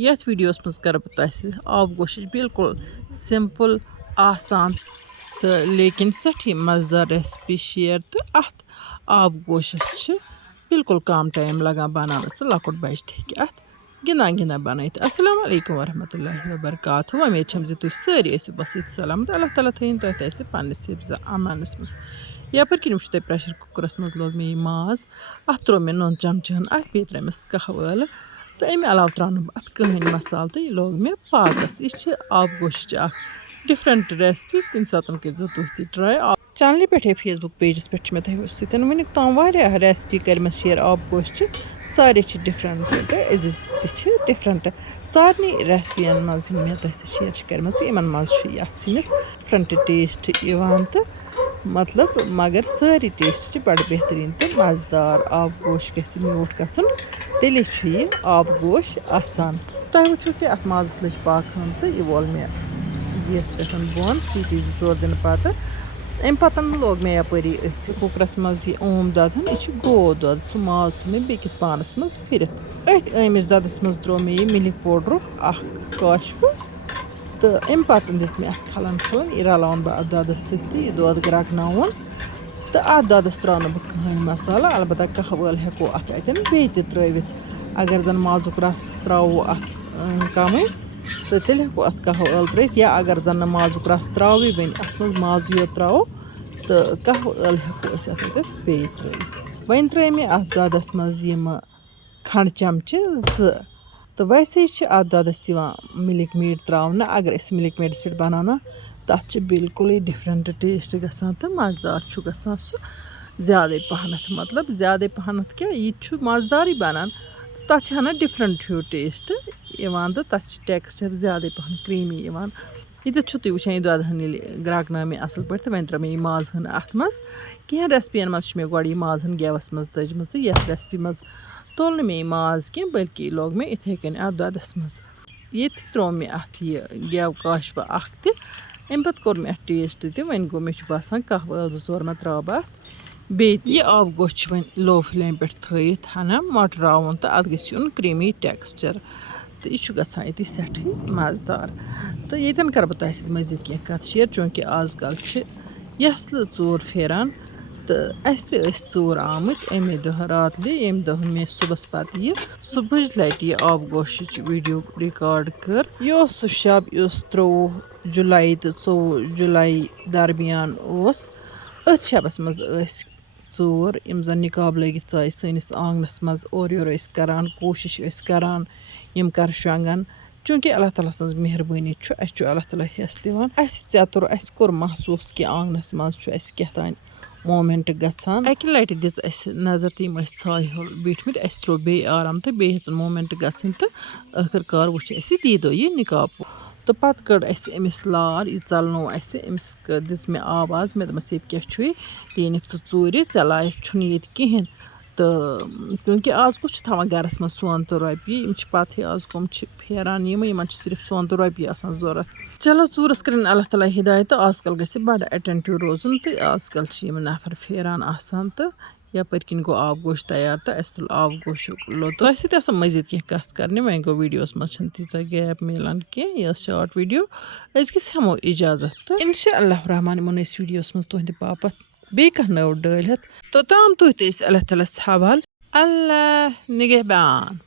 यथ वीडियोस मज कर आब गोश बिल्कुल सिंपल आसान तो लेकिन सठी मज़ेदार रेसिपी शेयर तो अत आब गोशस बिल्कुल कम टाइम लगान बनानस तो लकुट बच्चे हे अत गिंदान गिंदान बनाइथ। अस्सलाम वालेकुम वरहमतुल्लाहि वबरकातुहू। उम्मीद छम जे तुम सारी बस ये सलामत अल्लाह ताला थीन तुम पन्नस हिफ्ज़ अमानस मज। यपर किन वो प्रेशर कुकरस मज लोग मे माज अत त्रो मे नून चमचन अत बे त्रेमस कहव ٲलव तो अमे अलाव त्रा अत कहन मसाल तो यह लोग मे पाकस। यह आब गोश डिफरेंट रेसिपी कुछ सात कर तुम ट्राई चैनल पे फेसबुक पेजस पे मे तुम वुनिक ताम रेसिपी कर शेयर आब गोश सारे डिफरेंट तो अजीज डिफरेंट सारे रेसिपियन मज मे शेयर कर मज सिनिस डिफरेंट टेस्ट तो मतलब मगर सारी टेस्ट बड़ बेहतरीन तो मज़ेदार। आब गोश गि म्यूट गसन तेल आब गोश आसान तुम वो कि अत माजस लज पाकन तो यह वोल मे गैस पे बोन सीटी जोर दिन पत अम पत लोग मे यपरी अथ कुकरस मज यह ओम ददन यह गो दो सह माज थो मे बेकिस पानस मज फिर अथ अमिस ददस मज त्रो मे यह मिल्क पाउडर काशफ तो अम पत दिस मे अत खलन खलन यह रलावन बह ददस सह दद ग्रकन तो अत ददस त्रा बह कहन मसाला अलबत्ता कहव ٲl हेको अत अतन बे त्रित अगर जन माजुक रस त्रो अत कम तो तेल हेको अत कहव ٲl त्रित या अगर जन माजुक रस त्रो वन अत मज माज योत त्रो तो कहव ٲl हेको अत बे त्रित वन त्रे मे अत ददस मज यम खंड चमचे तो वैसे अत ददस मिल्क मेड त्रावन अगर मिल्क मेडस पे बनाना तथ बिल्कुल डिफरेंट टेस्ट गसान तो मज़ेदार गसान सह ज़्यादा पहनत मतलब ज़्यादा पहनत क्या यह मज़ेदार बनान तथ हना डिफरेंट ह्यू टेस्ट तो तथ टेक्सचर ज़्यादा पहन क्रीमी ये तुम वो ददहन ग्रकन मे असल पे वन त्रा मे माज हन अत मज कह रेसिपियन मज मे गो माज हन गेवस मज तजम तो ये रेसिपी मज तोल मे माज कह बल्कि लोग मे इथे कन अत ददस मज ये त्रो मे अत यह गेव काशफ अख अम पे कोर मे अत टेस्ट तो वन गो मे बसान कहव ٲl 2-4 मे त्रा बह बे यह आब गोश वन लो फ्लेम पे थत हना मटरावन तो अत गन क्रीमी टेक्सचर तो यह गसान ये सठी मज़ेदार तो ये कर बह मजीद कह कत शेयर चूँकि आजकल यसल चूर फेरान तो अस तूर आमत अमे दह रात ये दह मे सुबह पत यह सुबह लट यह आब गोश वीडियो रिकॉर्ड कर यह सह शब 23 जुलाई तो 24 जुलाई दरमियान अथ शबस मज चूर यम जन निकाब लगित आय सनिस आंगनस मज और योर करान कोशिश करान यम कर शंगन चूँकि अल्लाह ताला सज मेहरबानी अल्लाह ताला हेस दिवान चतुर कोर महसूस कि आंगनस मज कह मोमेंट गसान अकि लटि दिज नजर तो यम छाय होल बिठमित त्रो बे आराम तो बे मोमेंट गसन तो आखिरकार वो दीदो यह निकाब तो पत कड़ अमिस लार यह चलनो अमिस दिस मे आवाज़ मे दमस ये क्या तीनिक चूर ऐ लायक ये कहें तो क्योंकि आज कुछ थवान गरस मज सोन तो रोपये पत आज कम फेरान यमन सिर्फ सोन तो रोपये जरूरत चलो चूरस कर अल्लाह ताला हिदायत तो आजकल गि बड़ अटेंटिव रोजन तो आजकल नफर फेरान आसान तो यपर किन गो आब गोश तैयार तो तुल आब गोश लो तो सत मजीद कह कत कर वन गो वीडियोस मज तीचा गैप मिलान कह यह शॉर्ट वीडियो अस हमो इजाजत तो इंशाअल्लाह रहमान मन वीडियोस मज तुहद बापत बे कह नव डालत तो ताम तुह अल्लाह ताला हवाल अल्लाह निगहबान।